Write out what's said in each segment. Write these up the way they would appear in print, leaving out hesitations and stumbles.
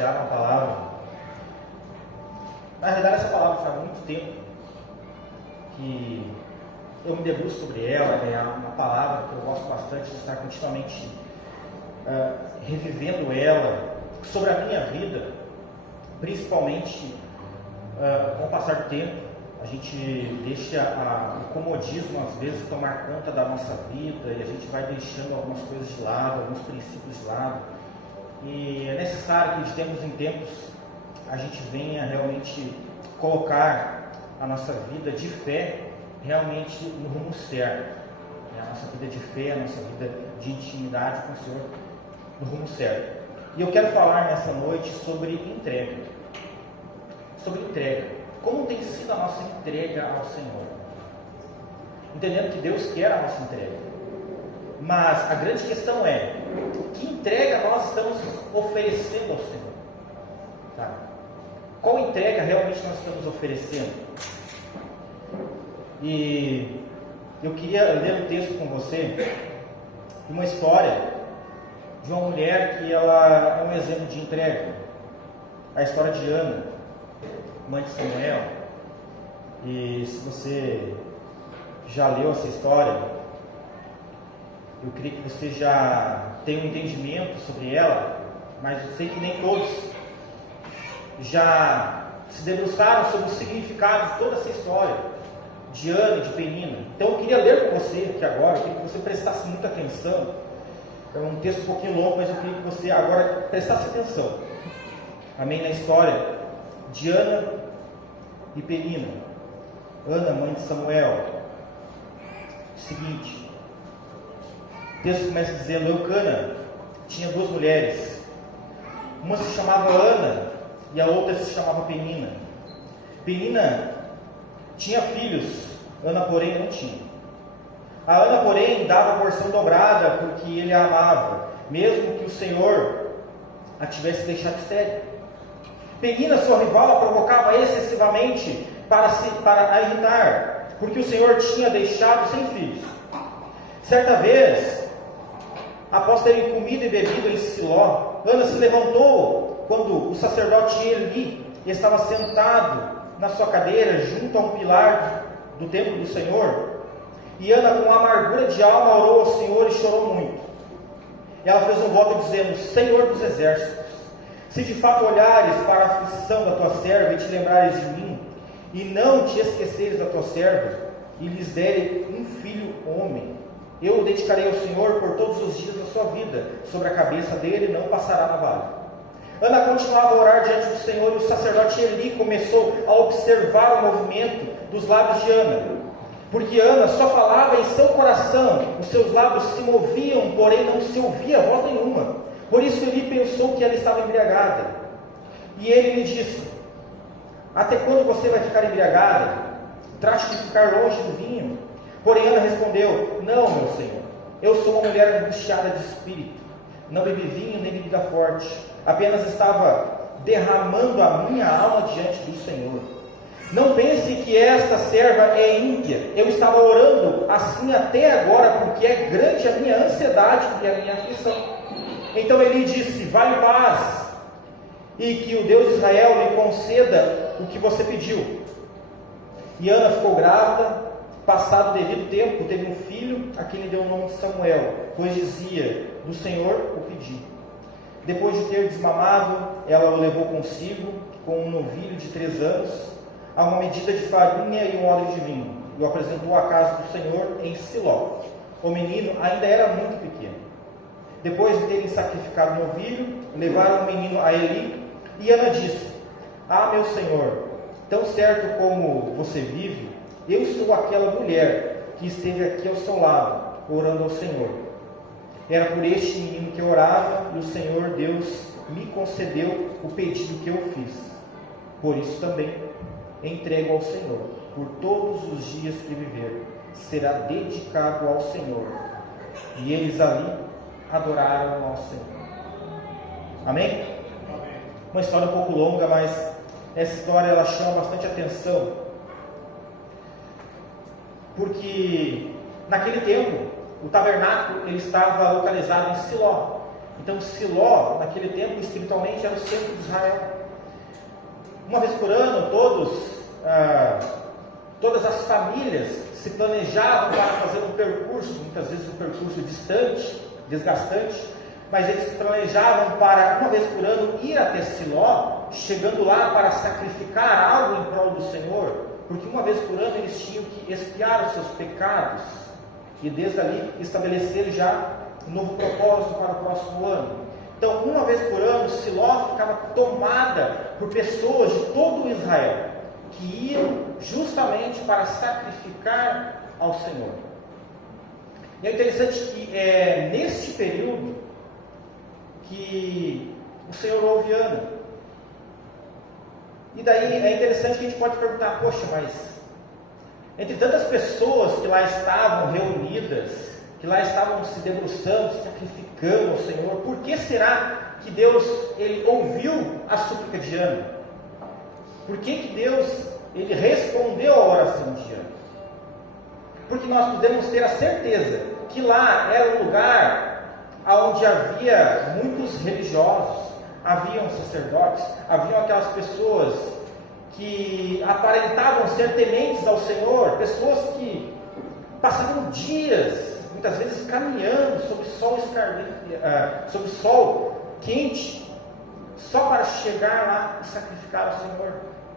compartilhar uma palavra. Na realidade, essa palavra faz muito tempo que eu me debruço sobre ela. É uma palavra que eu gosto bastante de estar continuamente revivendo ela sobre a minha vida, principalmente com o passar do tempo. A gente deixa o comodismo às vezes tomar conta da nossa vida e a gente vai deixando algumas coisas de lado, alguns princípios de lado. E é necessário que de tempos em tempos a gente venha realmente colocar a nossa vida de fé realmente no rumo certo. A nossa vida de fé, a nossa vida de intimidade com o Senhor no rumo certo. E eu quero falar nessa noite sobre entrega. Sobre entrega. Como tem sido a nossa entrega ao Senhor? Entendendo que Deus quer a nossa entrega. Mas a grande questão é, que entrega nós estamos oferecendo ao Senhor? Tá? Qual entrega realmente nós estamos oferecendo? E eu queria ler um texto com você, uma história de uma mulher que ela é um exemplo de entrega. A história de Ana, mãe de Samuel. E se você já leu essa história, eu creio que você já tem um entendimento sobre ela, mas eu sei que nem todos já se debruçaram sobre o significado de toda essa história de Ana e de Penina. Então eu queria ler com você aqui agora, eu queria que você prestasse muita atenção. É um texto um pouquinho longo, mas eu queria que você agora prestasse atenção. Amém? Na história de Ana e Penina. Ana, mãe de Samuel. Seguinte, o texto começa dizendo: Eucana tinha duas mulheres. Uma se chamava Ana e a outra se chamava Penina. Penina tinha filhos, Ana, porém, não tinha. A Ana, porém, dava a porção dobrada porque ele a amava, mesmo que o Senhor a tivesse deixado estéril. Penina, sua rival, a provocava excessivamente para a irritar, porque o Senhor tinha deixado sem filhos. Certa vez, após terem comido e bebido em Siló, Ana se levantou quando o sacerdote Eli estava sentado na sua cadeira junto a um pilar do templo do Senhor. E Ana, com amargura de alma, orou ao Senhor e chorou muito. Ela fez um voto dizendo: Senhor dos exércitos, se de fato olhares para a aflição da tua serva e te lembrares de mim, e não te esqueceres da tua serva, e lhes deres um filho homem, eu o dedicarei ao Senhor por todos os dias da sua vida, sobre a cabeça dele não passará navalha. Ana continuava a orar diante do Senhor, e o sacerdote Eli começou a observar o movimento dos lábios de Ana, porque Ana só falava em seu coração, os seus lábios se moviam, porém não se ouvia voz nenhuma. Por isso Eli pensou que ela estava embriagada. E ele lhe disse: até quando você vai ficar embriagada? Trate de ficar longe do vinho. Porém Ana respondeu: não, meu senhor, eu sou uma mulher angustiada de espírito. Não bebi vinho nem bebida forte, apenas estava derramando a minha alma diante do Senhor. Não pense que esta serva é ímpia. Eu estava orando assim até agora, porque é grande a minha ansiedade e a minha aflição. Então Eli disse: vai em paz, e que o Deus de Israel lhe conceda o que você pediu. E Ana ficou grávida. Passado o devido tempo, teve um filho, a quem lhe deu o nome de Samuel, pois dizia: do Senhor o pedi. Depois de ter desmamado, ela o levou consigo, com um novilho de 3 anos, a uma medida de farinha e um óleo de vinho, e o apresentou à casa do Senhor em Siló. O menino ainda era muito pequeno. Depois de terem sacrificado o novilho, levaram o menino a Eli, e Ana disse: ah, meu Senhor, tão certo como você vive, eu sou aquela mulher que esteve aqui ao seu lado, orando ao Senhor. Era por este menino que eu orava, e o Senhor Deus me concedeu o pedido que eu fiz. Por isso também entrego ao Senhor, por todos os dias que viver, será dedicado ao Senhor. E eles ali adoraram ao Senhor. Amém? Uma história um pouco longa, mas essa história ela chama bastante atenção, porque naquele tempo o tabernáculo ele estava localizado em Siló, Então Siló, naquele tempo, espiritualmente, era o centro de Israel. Uma vez por ano, todas as famílias se planejavam para fazer um percurso, muitas vezes um percurso distante, desgastante, mas eles se planejavam para, uma vez por ano, ir até Siló, chegando lá para sacrificar algo em prol do Senhor, porque uma vez por ano eles tinham que expiar os seus pecados e desde ali estabelecer já um novo propósito para o próximo ano. Então, uma vez por ano, Siló ficava tomada por pessoas de todo Israel, que iam justamente para sacrificar ao Senhor. E é interessante que é neste período que o Senhor ouve Ana. E daí é interessante que a gente pode perguntar, poxa, mas entre tantas pessoas que lá estavam reunidas, que lá estavam se debruçando, se sacrificando ao Senhor, por que será que Deus ele ouviu a súplica de Ana? Por que Deus ele respondeu à oração de Ana? Porque nós podemos ter a certeza que lá era um lugar onde havia muitos religiosos, haviam sacerdotes, haviam aquelas pessoas que aparentavam ser tementes ao Senhor, pessoas que passavam dias, muitas vezes caminhando sob sol quente, só para chegar lá e sacrificar ao Senhor,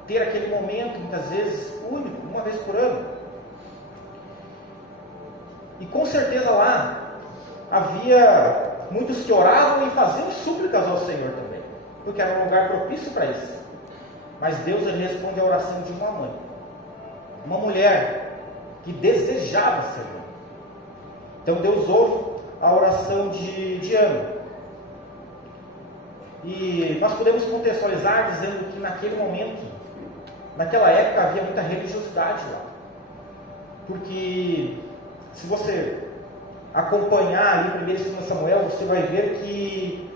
ter aquele momento, muitas vezes único, uma vez por ano. E com certeza lá havia muitos que oravam e faziam súplicas ao Senhor também, porque era um lugar propício para isso. Mas Deus ele responde à oração de uma mãe, uma mulher que desejava ser mãe. Então Deus ouve a oração de Ana. E nós podemos contextualizar dizendo que naquele momento, naquela época, havia muita religiosidade lá. Porque se você acompanhar ali 1 e 2 Samuel, você vai ver que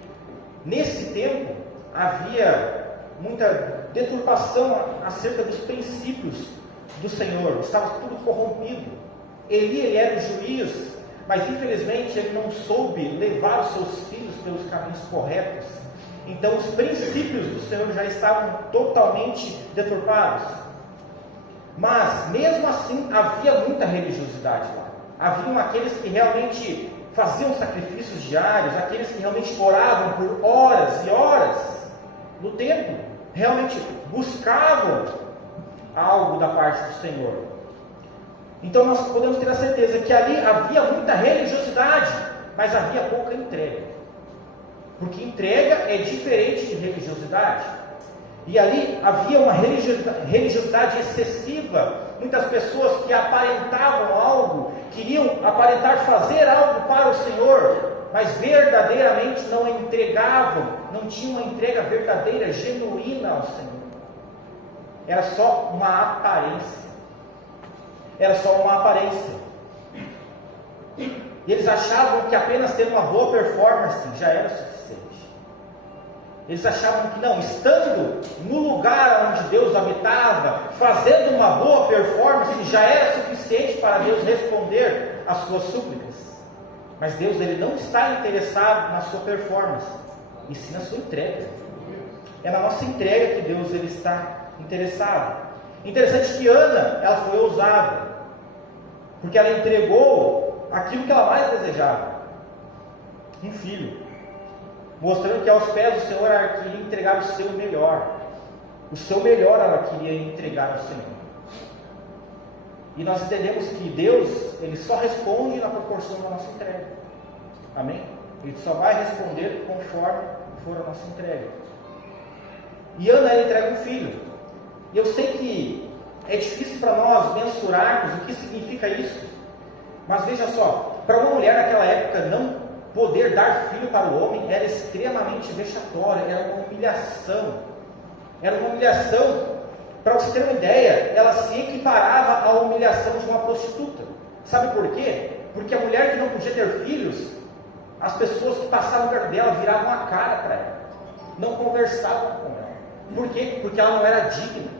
nesse tempo havia muita deturpação acerca dos princípios do Senhor, estava tudo corrompido. Ele era o juiz, mas infelizmente ele não soube levar os seus filhos pelos caminhos corretos. Então os princípios do Senhor já estavam totalmente deturpados. Mas mesmo assim havia muita religiosidade lá. Haviam aqueles que realmente faziam sacrifícios diários, aqueles que realmente oravam por horas e horas no templo, realmente buscavam algo da parte do Senhor. Então nós podemos ter a certeza que ali havia muita religiosidade, mas havia pouca entrega. Porque entrega é diferente de religiosidade. E ali havia uma religiosidade excessiva. Muitas pessoas que aparentavam algo, queriam aparentar fazer algo para o Senhor, mas verdadeiramente não entregavam, não tinham uma entrega verdadeira, genuína ao Senhor. Era só uma aparência. Era só uma aparência. E eles achavam que apenas ter uma boa performance já era suficiente. Eles achavam que não, estando no lugar onde Deus habitava, fazendo uma boa performance, já era suficiente para Deus responder às suas súplicas. Mas Deus ele não está interessado na sua performance, e sim na sua entrega. É na nossa entrega que Deus ele está interessado. Interessante que Ana, ela foi ousada, porque ela entregou aquilo que ela mais desejava, um filho. Mostrando que aos pés do Senhor ela queria entregar o seu melhor. O seu melhor ela queria entregar ao Senhor. E nós entendemos que Deus, Ele só responde na proporção da nossa entrega. Amém? Ele só vai responder conforme for a nossa entrega. E Ana entrega um filho. E eu sei que é difícil para nós mensurarmos o que significa isso. Mas veja só, para uma mulher naquela época não poder dar filho para o homem era extremamente vexatória, era uma humilhação. Era uma humilhação, para você ter uma ideia, ela se equiparava à humilhação de uma prostituta. Sabe por quê? Porque a mulher que não podia ter filhos, as pessoas que passavam perto dela viravam a cara para ela, não conversavam com ela. Por quê? Porque ela não era digna.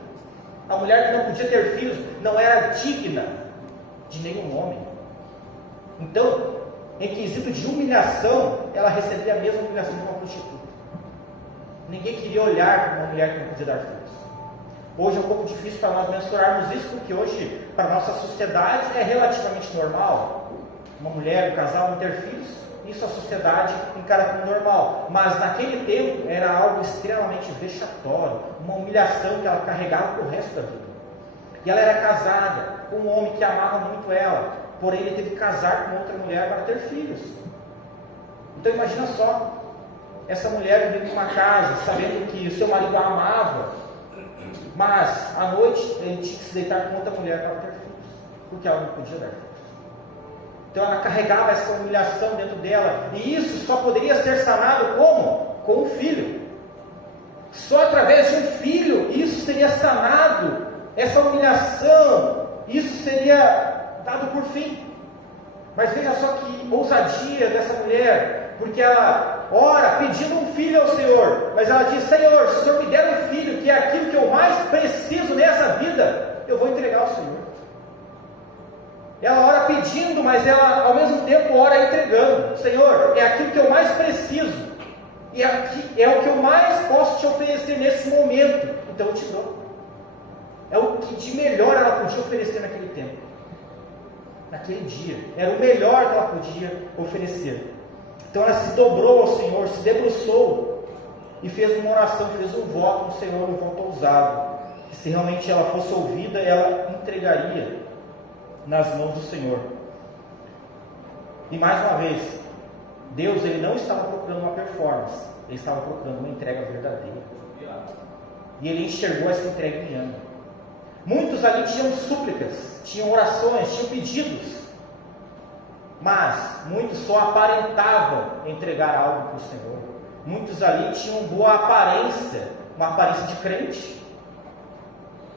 A mulher que não podia ter filhos não era digna de nenhum homem. Então, em quesito de humilhação, ela recebia a mesma humilhação que uma prostituta. Ninguém queria olhar para uma mulher que não podia dar filhos. Hoje é um pouco difícil para nós mensurarmos isso, porque hoje, para a nossa sociedade, é relativamente normal uma mulher, um casal, não ter filhos. Isso a sociedade encara como normal. Mas naquele tempo era algo extremamente vexatório, uma humilhação que ela carregava para o resto da vida. E ela era casada com um homem que amava muito ela, porém ele teve que casar com outra mulher para ter filhos. Então imagina só, essa mulher vivendo em uma casa, sabendo que o seu marido a amava, mas à noite ele tinha que se deitar com outra mulher para ter filhos, porque ela não podia dar filhos. Então ela carregava essa humilhação dentro dela, e isso só poderia ser sanado como? Com um filho. Só através de um filho isso seria sanado, essa humilhação, isso seria dado por fim. Mas veja só que ousadia dessa mulher, porque ela ora pedindo um filho ao Senhor, mas ela diz: Senhor, se o Senhor me der um filho, que é aquilo que eu mais preciso nessa vida, eu vou entregar ao Senhor. Ela ora pedindo, mas ela ao mesmo tempo ora entregando. Senhor, é aquilo que eu mais preciso, e é o que eu mais posso te oferecer nesse momento, então eu te dou. É o que de melhor ela podia oferecer naquele tempo, naquele dia, era o melhor que ela podia oferecer. Então ela se dobrou ao Senhor, se debruçou e fez uma oração, fez um voto no Senhor, um voto ousado, que se realmente ela fosse ouvida, ela entregaria nas mãos do Senhor. E mais uma vez, Deus ele não estava procurando uma performance, ele estava procurando uma entrega verdadeira. E ele enxergou essa entrega em Ana. Muitos ali tinham súplicas, tinham orações, tinham pedidos, mas muitos só aparentavam entregar algo para o Senhor. Muitos ali tinham boa aparência, uma aparência de crente.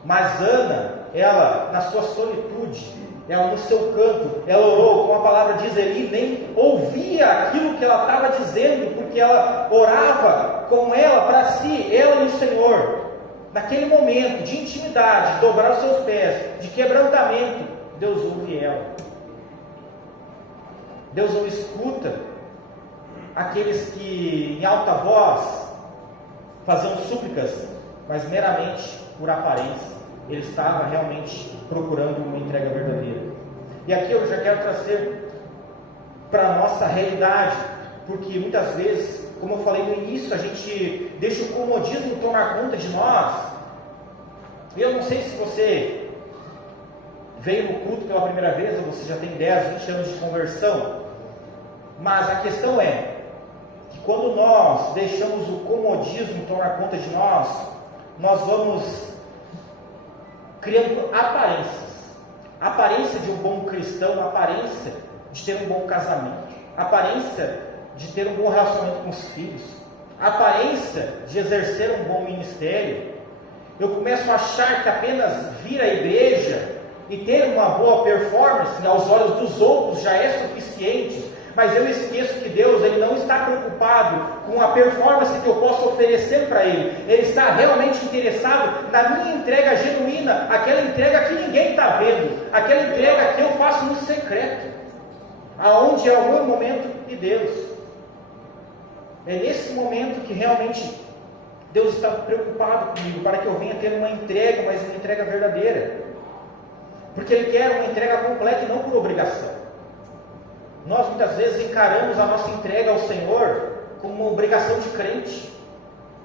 Mas Ana, ela na sua solitude, ela no seu canto, ela orou, como a palavra diz, ele nem ouvia aquilo que ela estava dizendo, porque ela orava com ela, para si, ela e o Senhor. Naquele momento de intimidade, de dobrar os seus pés, de quebrantamento, Deus ouve ela. Deus não escuta aqueles que em alta voz faziam súplicas, mas meramente por aparência. Ele estava realmente procurando uma entrega verdadeira. E aqui eu já quero trazer para a nossa realidade, porque muitas vezes, como eu falei no início, a gente deixa o comodismo tomar conta de nós. Eu não sei se você veio no culto pela primeira vez, ou você já tem 10, 20 anos de conversão, mas a questão é que quando nós deixamos o comodismo tomar conta de nós, nós vamos criando aparência de um bom cristão, aparência de ter um bom casamento, aparência de ter um bom relacionamento com os filhos, aparência de exercer um bom ministério. Eu começo a achar que apenas vir à igreja e ter uma boa performance aos olhos dos outros já é suficiente, mas eu esqueço que Deus ele não está preocupado com a performance que eu posso oferecer para Ele. Ele está realmente interessado na minha entrega genuína, aquela entrega que ninguém está vendo, aquela entrega que eu faço no secreto, aonde é o meu momento e Deus. É nesse momento que realmente Deus está preocupado comigo, para que eu venha ter uma entrega, mas uma entrega verdadeira, porque Ele quer uma entrega completa e não por obrigação. Nós muitas vezes encaramos a nossa entrega ao Senhor como uma obrigação de crente.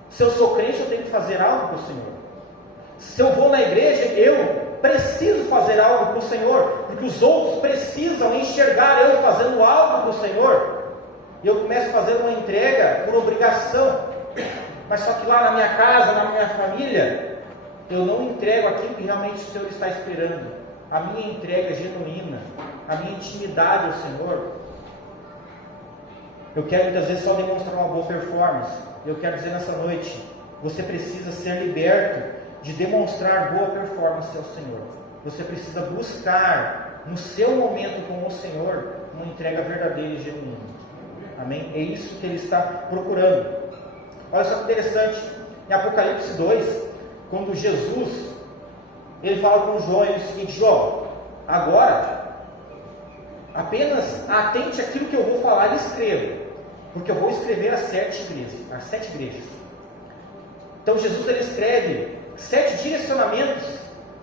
Se eu sou crente, eu tenho que fazer algo para o Senhor. Se eu vou na igreja, eu preciso fazer algo para o Senhor, porque os outros precisam enxergar eu fazendo algo para o Senhor. E eu começo a fazer uma entrega por obrigação, mas só que lá na minha casa, na minha família, eu não entrego aquilo que realmente o Senhor está esperando. A minha entrega genuína, a minha intimidade ao Senhor. Eu quero muitas vezes só demonstrar uma boa performance. Eu quero dizer nessa noite, você precisa ser liberto de demonstrar boa performance ao Senhor. Você precisa buscar no seu momento com o Senhor uma entrega verdadeira e genuína. Amém? É isso que Ele está procurando. Olha só que interessante, em Apocalipse 2, quando Jesus ele fala com João o seguinte: João, agora apenas atente àquilo que eu vou falar e escreva, porque eu vou escrever as 7 igrejas. Então Jesus ele escreve 7 direcionamentos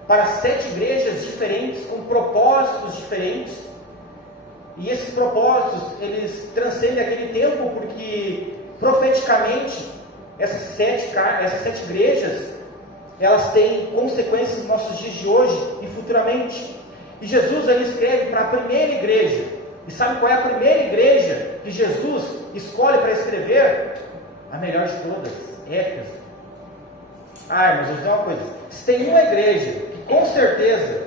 para 7 igrejas diferentes, com propósitos diferentes. E esses propósitos, eles transcendem aquele tempo, porque profeticamente essas 7 igrejas, elas têm consequências nos nossos dias de hoje e futuramente. E Jesus ele escreve para a primeira igreja. E sabe qual é a primeira igreja que Jesus escolhe para escrever? A melhor de todas, Éfeso. Mas eu vou dizer uma coisa: se tem uma igreja que com certeza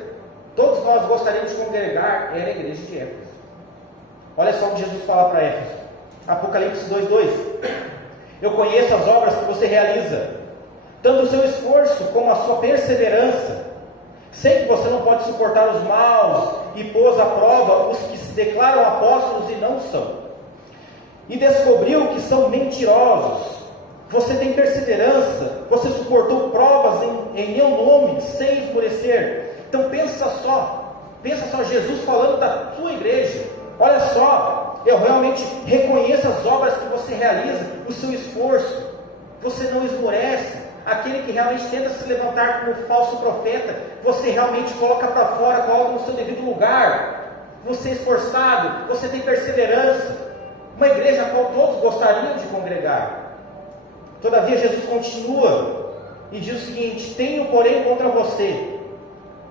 todos nós gostaríamos de congregar, era a igreja de Éfeso. Olha só o que Jesus fala para Éfeso, Apocalipse 2:2. Eu conheço as obras que você realiza, tanto o seu esforço como a sua perseverança. Sei que você não pode suportar os maus e pôs à prova os que se declaram apóstolos e não são. E descobriu que são mentirosos. Você tem perseverança, você suportou provas em meu nome, sem esmorecer. Então pensa só, Jesus falando da tua igreja. Olha só, eu realmente reconheço as obras que você realiza, o seu esforço. Você não esmorece. Aquele que realmente tenta se levantar como falso profeta, você realmente coloca para fora, coloca no seu devido lugar. Você é esforçado, você tem perseverança. Uma igreja a qual todos gostariam de congregar. Todavia Jesus continua e diz o seguinte: tenho porém contra você,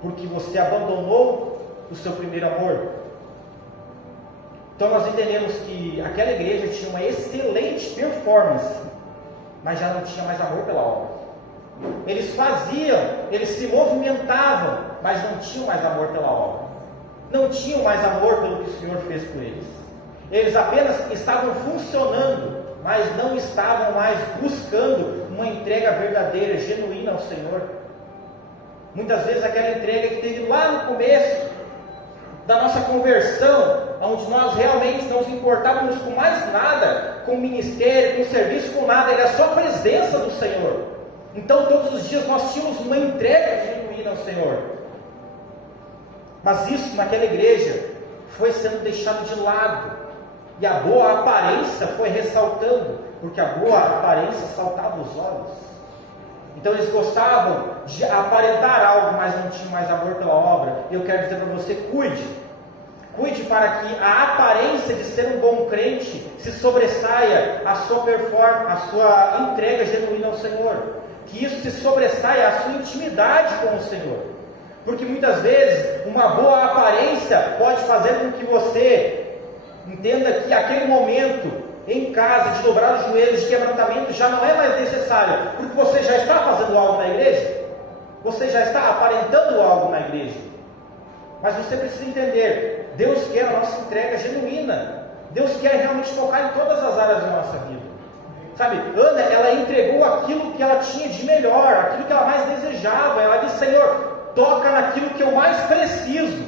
porque você abandonou o seu primeiro amor. Então nós entendemos que aquela igreja tinha uma excelente performance, mas já não tinha mais amor pela obra. Eles faziam, eles se movimentavam, mas não tinham mais amor pela obra. Não tinham mais amor pelo que o Senhor fez por eles. Eles apenas estavam funcionando, mas não estavam mais buscando uma entrega verdadeira, genuína ao Senhor. Muitas vezes aquela entrega que teve lá no começo da nossa conversão, onde nós realmente não nos importávamos com mais nada, com o ministério, com o serviço, com nada, era só a presença do Senhor. Então todos os dias nós tínhamos uma entrega genuína ao Senhor. Mas isso naquela igreja foi sendo deixado de lado. E a boa aparência foi ressaltando, porque a boa aparência saltava os olhos. Então eles gostavam de aparentar algo, mas não tinham mais amor pela obra. Eu quero dizer para você: cuide para que a aparência de ser um bom crente se sobressaia a sua performance, a sua entrega genuína ao Senhor. Que isso se sobressaia a sua intimidade com o Senhor. Porque muitas vezes uma boa aparência pode fazer com que você entenda que aquele momento em casa de dobrar os joelhos, de quebrantamento, já não é mais necessário, porque você já está fazendo algo na igreja, você já está aparentando algo na igreja. Mas você precisa entender: Deus quer a nossa entrega genuína. Deus quer realmente tocar em todas as áreas da nossa vida. Sabe, Ana, ela entregou aquilo que ela tinha de melhor, aquilo que ela mais desejava. Ela disse: Senhor, toca naquilo que eu mais preciso.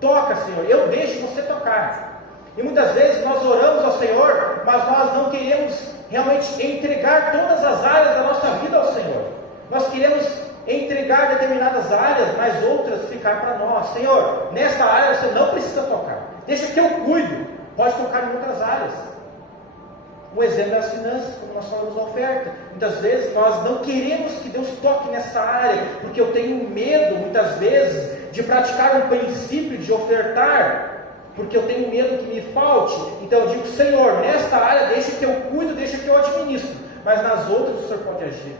Toca, Senhor, eu deixo você tocar. E muitas vezes nós oramos ao Senhor, mas nós não queremos realmente entregar todas as áreas da nossa vida ao Senhor. Nós queremos entregar determinadas áreas, mas outras ficar para nós. Senhor, nesta área você não precisa tocar, deixa que eu cuido. Pode tocar em outras áreas. Um exemplo das finanças, como nós falamos na oferta. Muitas vezes nós não queremos que Deus toque nessa área, porque eu tenho medo, muitas vezes, de praticar um princípio de ofertar, porque eu tenho medo que me falte. Então eu digo: Senhor, nesta área deixa que eu cuido, deixa que eu administro, mas nas outras o Senhor pode agir.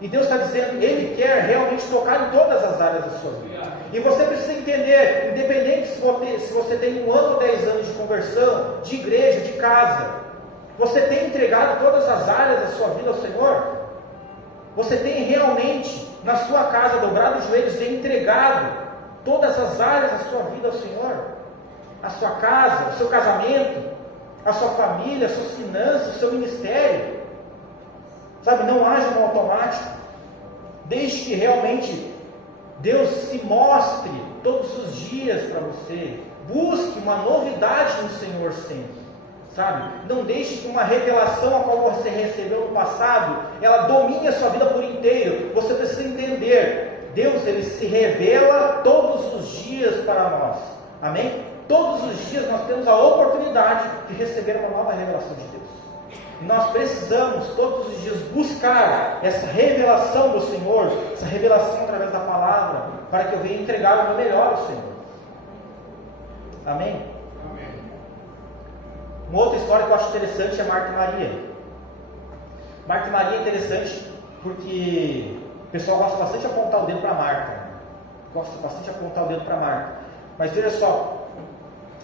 E Deus está dizendo: Ele quer realmente tocar em todas as áreas da sua vida. E você precisa entender, independente se você tem 1 ano ou 10 anos de conversão, de igreja, de casa, você tem entregado todas as áreas da sua vida ao Senhor? Você tem realmente na sua casa dobrado os joelhos e entregado todas as áreas da sua vida ao Senhor? A sua casa, o seu casamento, a sua família, as suas finanças, o seu ministério? Sabe, não haja no automático. Deixe que realmente Deus se mostre todos os dias para você. Busque uma novidade no Senhor sempre. Sabe? Não deixe que uma revelação a qual você recebeu no passado, ela domine a sua vida por inteiro. Você precisa entender: Deus, Ele se revela todos os dias para nós. Amém? todos os dias nós temos a oportunidade de receber uma nova revelação de Deus. E nós precisamos todos os dias buscar essa revelação do Senhor, essa revelação através da palavra, para que eu venha entregar o meu melhor ao Senhor. Amém? Amém. Uma outra história que eu acho interessante é Marta e Maria. Marta e Maria é interessante porque o pessoal gosta bastante de apontar o dedo para Marta. Gosta bastante de apontar o dedo para Marta. Mas veja só,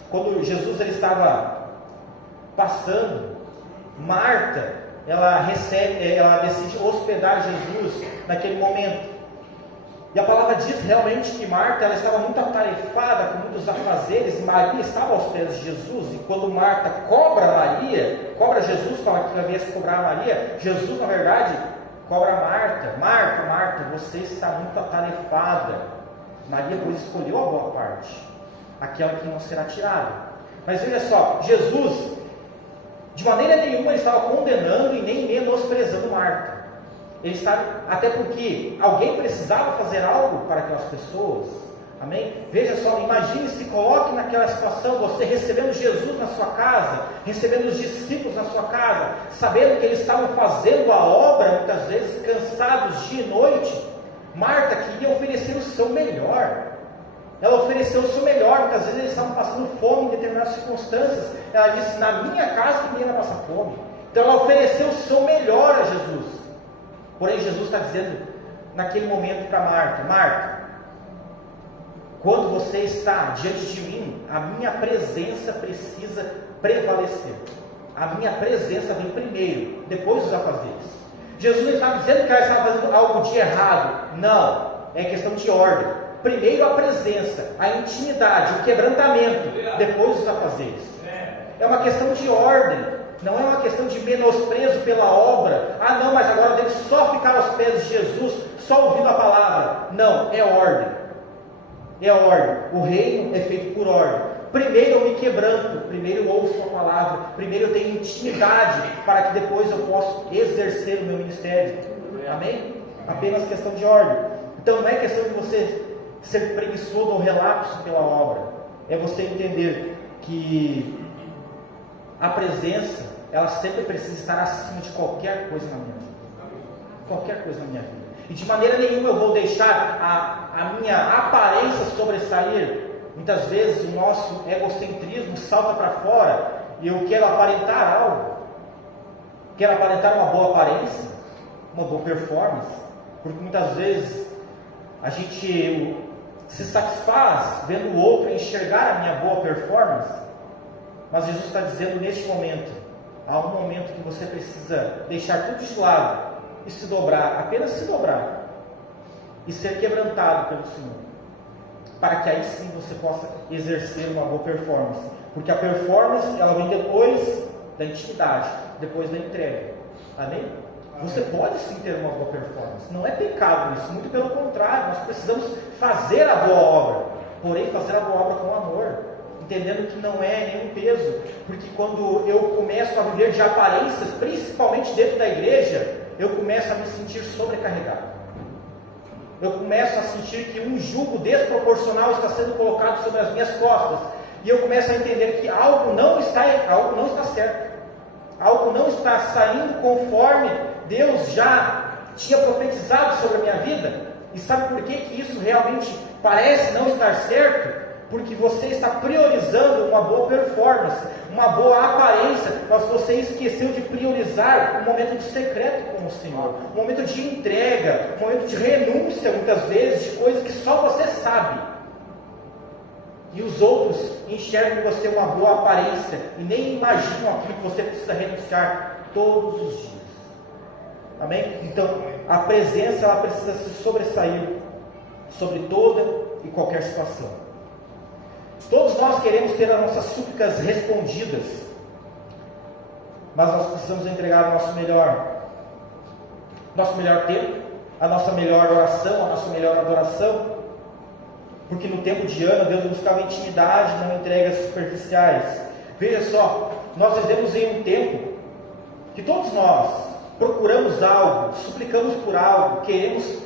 quando Jesus ele estava passando, Marta, ela decide hospedar Jesus naquele momento. E a palavra diz realmente que Marta ela estava muito atarefada com muitos afazeres, e Maria estava aos pés de Jesus. E quando Marta cobra Jesus para que ela viesse cobrar a Maria, Jesus na verdade cobra Marta. Marta, Marta, você está muito atarefada. Maria, pois, escolheu a boa parte, aquela que não será tirada. Mas veja só, Jesus, de maneira nenhuma, ele estava condenando e nem menosprezando Marta. Ele estava, até porque alguém precisava fazer algo para aquelas pessoas. Amém? Veja só, imagine, se coloque naquela situação, você recebendo Jesus na sua casa, recebendo os discípulos na sua casa, sabendo que eles estavam fazendo a obra, muitas vezes cansados dia e noite. Marta queria oferecer o seu melhor. Ela ofereceu o seu melhor. Muitas vezes eles estavam passando fome em determinadas circunstâncias. Ela disse: na minha casa ninguém vai passar fome. Então ela ofereceu o seu melhor a Jesus. Porém Jesus está dizendo naquele momento para Marta: Marta, quando você está diante de mim, a minha presença precisa prevalecer. A minha presença vem primeiro, depois dos afazeres. Jesus não está dizendo que ela estava fazendo algo de errado. Não, é questão de ordem. Primeiro a presença, a intimidade, o quebrantamento, depois os afazeres. É uma questão de ordem, não é uma questão de menosprezo pela obra. Ah não, mas agora eu tenho que só ficar aos pés de Jesus, só ouvindo a palavra. Não, é ordem. É ordem. O reino é feito por ordem. Primeiro eu me quebranto, primeiro eu ouço a palavra, primeiro eu tenho intimidade, para que depois eu possa exercer o meu ministério. Amém? Apenas questão de ordem. Então não é questão de você ser preguiçoso ou relapso pela obra. É você entender que a presença, ela sempre precisa estar acima de qualquer coisa na minha vida. Qualquer coisa na minha vida. E de maneira nenhuma eu vou deixar a minha aparência sobressair. Muitas vezes o nosso egocentrismo salta para fora e eu quero aparentar algo. Quero aparentar uma boa aparência, uma boa performance. Porque muitas vezes a gente se satisfaz vendo o outro enxergar a minha boa performance. Mas Jesus está dizendo neste momento, há um momento que você precisa deixar tudo de lado e se dobrar, apenas se dobrar e ser quebrantado pelo Senhor, para que aí sim você possa exercer uma boa performance. Porque a performance, ela vem depois da intimidade, depois da entrega. Amém? Você pode sim ter uma boa performance, não é pecado isso, muito pelo contrário, nós precisamos fazer a boa obra, porém fazer a boa obra com amor, entendendo que não é nenhum peso, porque quando eu começo a viver de aparências, principalmente dentro da igreja, eu começo a me sentir sobrecarregado. Eu começo a sentir que um jugo desproporcional está sendo colocado sobre as minhas costas, e eu começo a entender que algo não está certo, algo não está saindo conforme Deus já tinha profetizado sobre a minha vida. E sabe por que isso realmente parece não estar certo? Porque você está priorizando uma boa performance, uma boa aparência, mas você esqueceu de priorizar um momento de secreto com o Senhor, um momento de entrega, um momento de renúncia, muitas vezes, de coisas que só você sabe. E os outros enxergam em você uma boa aparência e nem imaginam aquilo que você precisa renunciar todos os dias. Amém? Então, a presença ela precisa se sobressair sobre toda e qualquer situação. Todos nós queremos ter as nossas súplicas respondidas, mas nós precisamos entregar o nosso melhor tempo, a nossa melhor oração, a nossa melhor adoração, porque no tempo de Ana, Deus buscava intimidade, não entregas superficiais. Veja só, nós vivemos em um tempo que todos nós procuramos algo, suplicamos por algo, queremos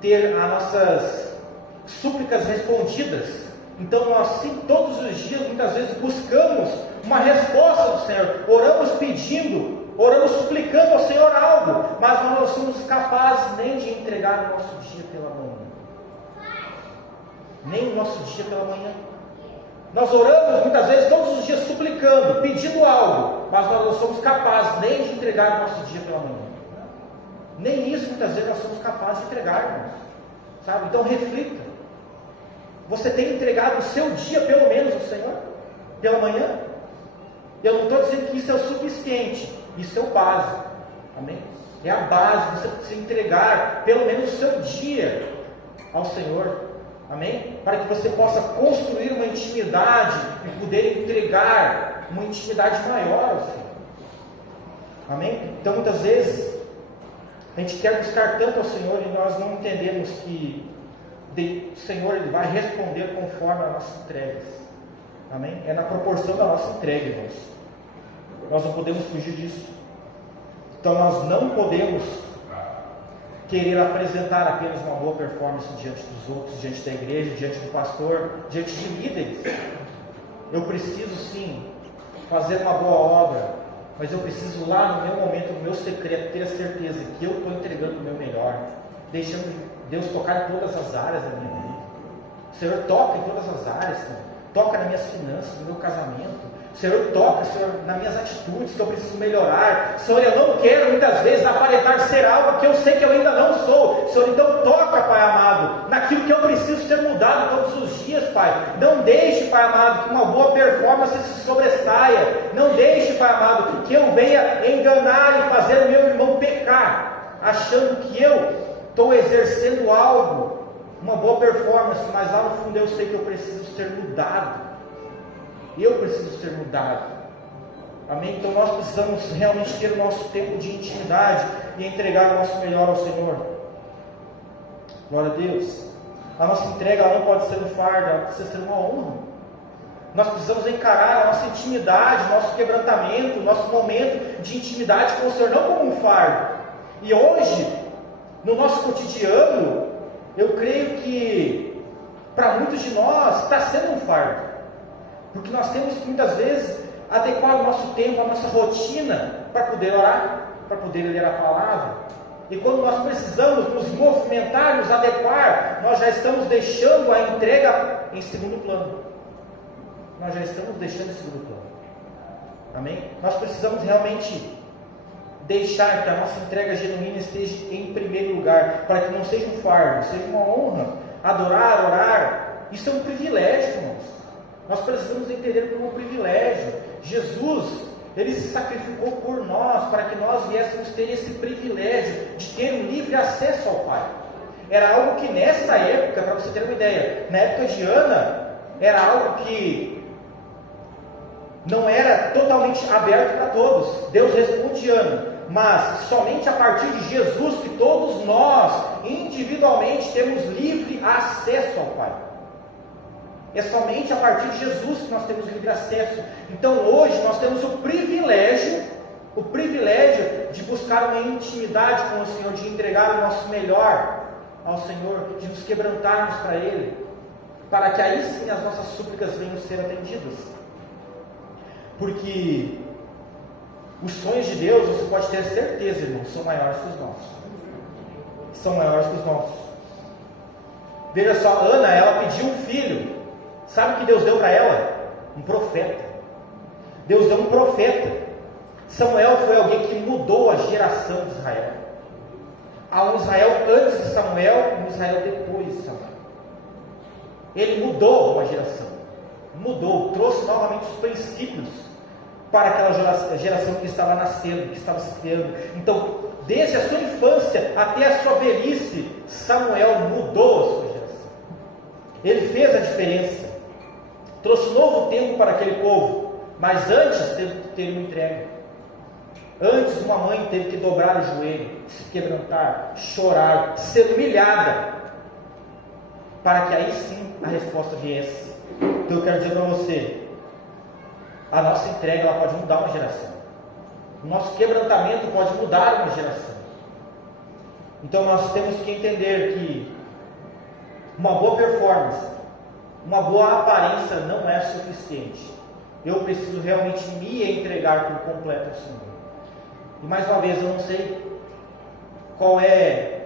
ter as nossas súplicas respondidas, Então nós sim, todos os dias, muitas vezes buscamos uma resposta do Senhor, oramos pedindo, oramos suplicando ao Senhor algo, mas nós não somos capazes nem de entregar o nosso dia pela manhã. Nem o nosso dia pela manhã. Nós oramos muitas vezes, todos os dias suplicando, pedindo algo, mas nós não somos capazes nem de entregar o nosso dia pela manhã. Nem isso muitas vezes nós somos capazes de entregar, irmãos. Sabe? Então reflita. Você tem entregado o seu dia pelo menos ao Senhor? Pela manhã? Eu não estou dizendo que isso é o suficiente, isso é o básico. Amém? É a base, você precisa entregar pelo menos o seu dia ao Senhor. Amém? Para que você possa construir uma intimidade e poder entregar uma intimidade maior ao Senhor. Amém? Então muitas vezes a gente quer buscar tanto ao Senhor e nós não entendemos que o Senhor Ele vai responder conforme as nossas entregas. Amém? É na proporção da nossa entrega, irmãos. Nós não podemos fugir disso. Então nós não podemos querer apresentar apenas uma boa performance diante dos outros, diante da igreja, diante do pastor, diante de líderes. Eu preciso sim fazer uma boa obra, mas eu preciso lá no meu momento, no meu secreto, ter a certeza que eu estou entregando o meu melhor, deixando Deus tocar em todas as áreas da minha vida. O Senhor toca em todas as áreas, Senhor. Toca nas minhas finanças, no meu casamento. O Senhor toca, Senhor, nas minhas atitudes que eu preciso melhorar. Senhor, eu não quero muitas vezes aparentar ser algo que eu sei que eu ainda não sou. Senhor, então toca, Pai amado, naquilo que eu preciso ser mudado todos os dias, Pai. Não deixe, Pai amado, que uma boa performance se sobressaia. Não deixe, Pai amado, que eu venha enganar e fazer o meu irmão pecar, achando que eu estou exercendo algo, uma boa performance, mas lá no fundo eu sei que eu preciso ser mudado. Eu preciso ser mudado. Amém? Então nós precisamos realmente ter o nosso tempo de intimidade e entregar o nosso melhor ao Senhor. Glória a Deus. A nossa entrega ela não pode ser um fardo, ela precisa ser uma honra. Nós precisamos encarar a nossa intimidade, nosso quebrantamento, nosso momento de intimidade com o Senhor, não como um fardo. E hoje, no nosso cotidiano, eu creio que para muitos de nós está sendo um fardo. Porque nós temos que muitas vezes adequar o nosso tempo, a nossa rotina para poder orar, para poder ler a palavra. E quando nós precisamos nos movimentar, nos adequar, nós já estamos deixando a entrega em segundo plano. Nós já estamos deixando em segundo plano. Amém? Nós precisamos realmente deixar que a nossa entrega genuína esteja em primeiro lugar, para que não seja um fardo, seja uma honra. Adorar, orar, isso é um privilégio, irmãos. Nós precisamos entender como um privilégio. Jesus, Ele se sacrificou por nós, para que nós viéssemos ter esse privilégio de ter um livre acesso ao Pai. Era algo que nessa época, para você ter uma ideia, na época de Ana, era algo que não era totalmente aberto para todos. Deus responde Ana, mas somente a partir de Jesus que todos nós, individualmente, temos livre acesso ao Pai. É somente a partir de Jesus que nós temos livre acesso. Então hoje nós temos o privilégio de buscar uma intimidade com o Senhor, de entregar o nosso melhor ao Senhor, de nos quebrantarmos para Ele, para que aí sim as nossas súplicas venham ser atendidas. Porque os sonhos de Deus, você pode ter certeza, irmão, são maiores que os nossos. São maiores que os nossos. Veja só, Ana, ela pediu um filho. Sabe o que Deus deu para ela? Um profeta. Deus deu um profeta. Samuel foi alguém que mudou a geração de Israel. Há um Israel antes de Samuel e um Israel depois de Samuel. Ele mudou uma geração. Mudou, trouxe novamente os princípios para aquela geração que estava nascendo, que estava se criando. Então, desde a sua infância até a sua velhice, Samuel mudou a sua geração. Ele fez a diferença. Trouxe novo tempo para aquele povo, mas antes teve que ter uma entrega. Antes uma mãe teve que dobrar o joelho, se quebrantar, chorar, ser humilhada, para que aí sim a resposta viesse. Então eu quero dizer para você, a nossa entrega ela pode mudar uma geração. O nosso quebrantamento pode mudar uma geração. Então nós temos que entender que uma boa performance uma boa aparência não é suficiente. Eu preciso realmente me entregar por completo ao Senhor. E mais uma vez, eu não sei qual é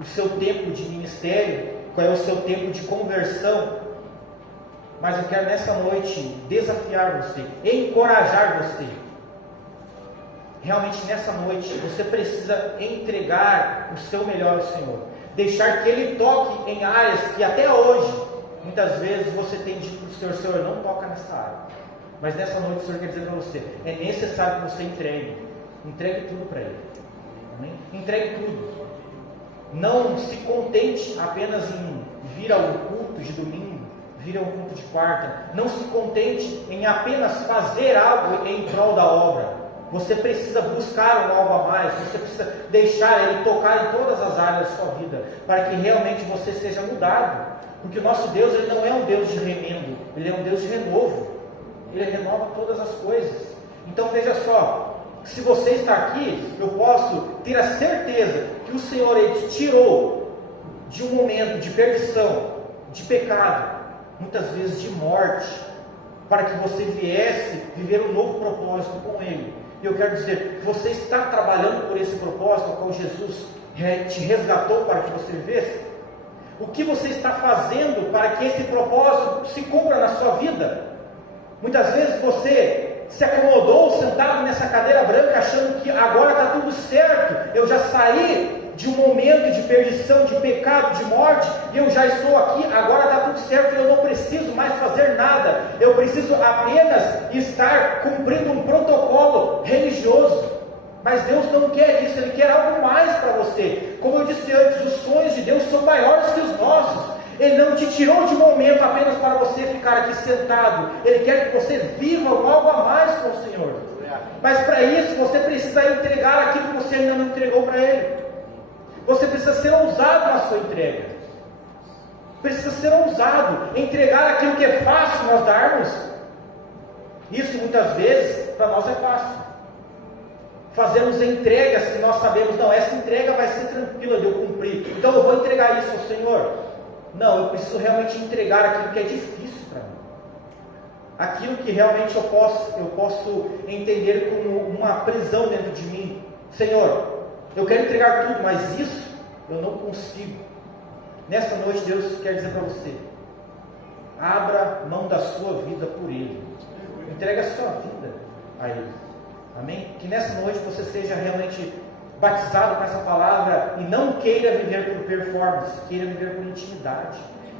o seu tempo de ministério, qual é o seu tempo de conversão, mas eu quero nessa noite desafiar você, encorajar você. Realmente nessa noite você precisa entregar o seu melhor ao Senhor, deixar que Ele toque em áreas que até hoje, muitas vezes você tem dito para o Senhor: Senhor, não toca nessa área. Mas nessa noite o Senhor quer dizer para você: é necessário que você entregue tudo para Ele. Amém? Entregue tudo. Não se contente apenas em vir ao culto de domingo, vir ao culto de quarta. Não se contente em apenas fazer algo em prol da obra. Você precisa buscar algo a mais. Você precisa deixar Ele tocar em todas as áreas da sua vida, para que realmente você seja mudado. Porque o nosso Deus, Ele não é um Deus de remendo, Ele é um Deus de renovo. Ele renova todas as coisas. Então veja só, se você está aqui, eu posso ter a certeza que o Senhor Ele te tirou de um momento de perdição, de pecado, muitas vezes de morte, para que você viesse viver um novo propósito com Ele. E eu quero dizer, você está trabalhando por esse propósito ao qual Jesus te resgatou para que você vivesse? O que você está fazendo para que esse propósito se cumpra na sua vida? Muitas vezes você se acomodou sentado nessa cadeira branca achando que agora está tudo certo, eu já saí de um momento de perdição, de pecado, de morte, e eu já estou aqui, agora está tudo certo, eu não preciso mais fazer nada, eu preciso apenas estar cumprindo um protocolo religioso. Mas Deus não quer isso, Ele quer algo mais para você. Como eu disse antes, os sonhos de Deus são maiores que os nossos. Ele não te tirou de um momento apenas para você ficar aqui sentado. Ele quer que você viva algo a mais com o Senhor. Mas para isso você precisa entregar aquilo que você ainda não entregou para Ele. Você precisa ser ousado na sua entrega. Precisa ser ousado, entregar aquilo que é fácil nós darmos. Isso muitas vezes para nós é fácil. Fazemos entregas que nós sabemos, não, essa entrega vai ser tranquila de eu cumprir, então eu vou entregar isso ao Senhor. Não, eu preciso realmente entregar aquilo que é difícil para mim. Aquilo que realmente eu posso entender como uma prisão dentro de mim. Senhor, eu quero entregar tudo, mas isso eu não consigo. Nesta noite Deus quer dizer para você: abra mão da sua vida por Ele. Entrega a sua vida a Ele. Amém? Que nessa noite você seja realmente batizado com essa palavra e não queira viver por performance, queira viver por intimidade,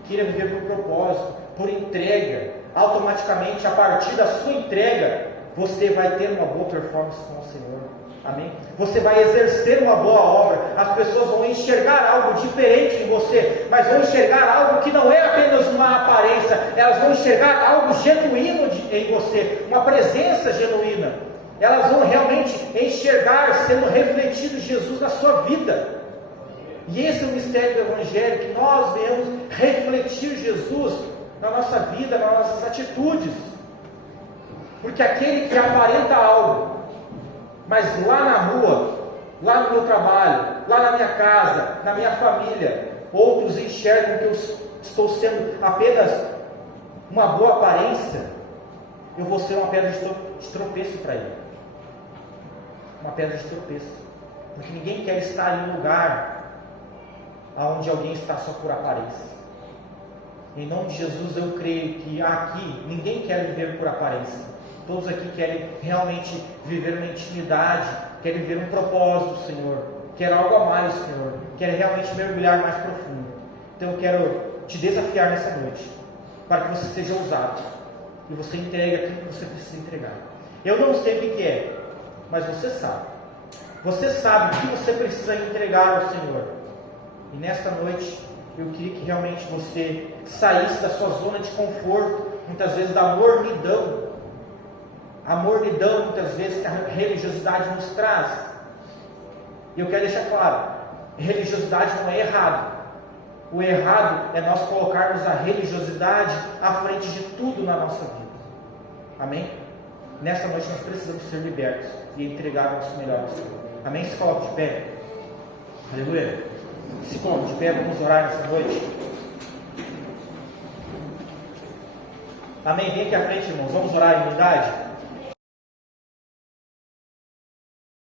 queira viver por propósito, por entrega. Automaticamente, a partir da sua entrega, você vai ter uma boa performance com o Senhor. Amém? Você vai exercer uma boa obra. As pessoas vão enxergar algo diferente em você, mas vão enxergar algo que não é apenas uma aparência. Elas vão enxergar algo genuíno em você, uma presença genuína. Elas vão realmente enxergar sendo refletido Jesus na sua vida. E esse é o mistério do Evangelho, que nós venhamos refletir Jesus na nossa vida, nas nossas atitudes. Porque aquele que aparenta algo, mas lá na rua, lá no meu trabalho, lá na minha casa, na minha família, outros enxergam que eu estou sendo apenas uma boa aparência, eu vou ser uma pedra de tropeço para ele. Uma pedra de tropeço. Porque ninguém quer estar em um lugar onde alguém está só por aparência. Em nome de Jesus, eu creio que aqui ninguém quer viver por aparência. Todos aqui querem realmente viver uma intimidade, querem viver um propósito do Senhor, querem algo a mais do Senhor, querem realmente mergulhar mais profundo. Então eu quero te desafiar nessa noite, para que você seja ousado e você entregue aquilo que você precisa entregar. Eu não sei o que é, mas você sabe. Você sabe o que você precisa entregar ao Senhor. E nesta noite, eu queria que realmente você saísse da sua zona de conforto, muitas vezes da mornidão. A mornidão, muitas vezes, que a religiosidade nos traz. E eu quero deixar claro, religiosidade não é errado. O errado é nós colocarmos a religiosidade à frente de tudo na nossa vida. Amém? Nessa noite nós precisamos ser libertos e entregar o nosso melhor ao Senhor. Amém? Se coloque de pé. Aleluia. Se coloque de pé, vamos orar nessa noite. Amém? Vem aqui à frente, irmãos. Vamos orar em unidade?